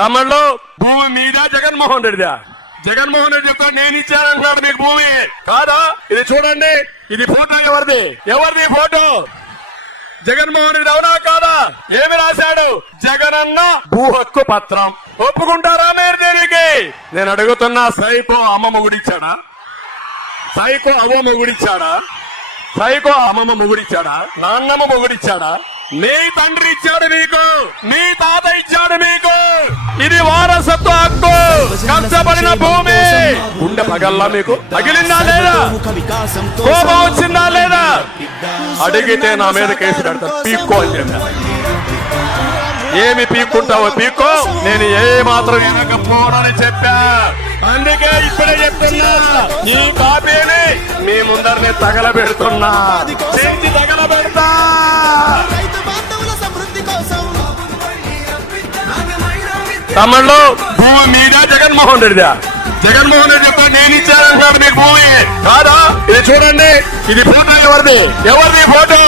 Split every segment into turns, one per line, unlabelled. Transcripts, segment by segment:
తమిళ్ళో భూమి మీద జగన్మోహన్ రెడ్డిదా? జగన్మోహన్ రెడ్డి చెప్తా నేను ఇచ్చానంటున్నాడు మీకు భూమి. కాదా? ఇది చూడండి ఇది ఫోటో ఎవరిది? ఎవరిది ఫోటో? జగన్మోహన్ రెడ్డి అవునా కాదా? ఏమి రాశాడు? జగనన్న భూ హక్కు పత్రం. ఒప్పుకుంటారా మీరు దీనికి? నేను అడుగుతున్నా సైకో అమ్మ మొగుడిచ్చాడా? సైకో అవ్వ మొగుడిచ్చాడా? సైకో అమ్మమ్మ మొగుడిచ్చాడా? నాన్నమ్మ మొగుడిచ్చాడా? నీ తండ్రి ఇచ్చాడు నీకు. నీ వారసత్వ హక్కు కంచబడిన భూమి. గుండె పగల్లా మీకు తగిలిందా లేదా? కోపం వచ్చిందా లేదా? అడిగితే నా మీద కేసు పెడతా పీక్కో అని ఏమి పీక్కుంటావో పీక్కో. నేను ఏ మాత్రం వినకపోనని చెప్పా. అందుకే ఇప్పుడే చెప్తున్నా. ఈ కాపీని మీ ముందరనే తగలబెడుతున్నా. చేతి తగలబెడతా. తమిళ్ళో భూమి మీద జగన్మోహన్ రెడ్డిదా జగన్మోహన్ రెడ్డి చెప్తా నేను ఇచ్చానంటున్నాడు మీకు భూమి. కాదా? ఇది చూడండి ఇది ఫోటో ఎవరిది? ఎవరిది ఫోటో?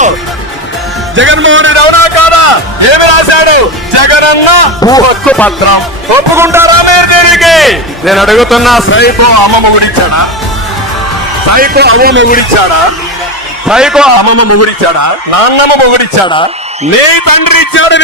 జగన్మోహన్ రెడ్డి అవునా కాదా? ఏమి రాశాడు? జగనన్న భూ హక్కు పత్రం. ఒప్పుకుంటారా మీరు దీనికి? నేను అడుగుతున్నా సైకో అమ్మమ్మ మొగుడిచ్చాడా సైకో అమ్మమ్మ మొగుడిచ్చాడా సైకో అమ్మమ్మ మొగుడిచ్చాడా నాన్నమ్మ మొగుడిచ్చాడా నీ తండ్రి ఇచ్చాడు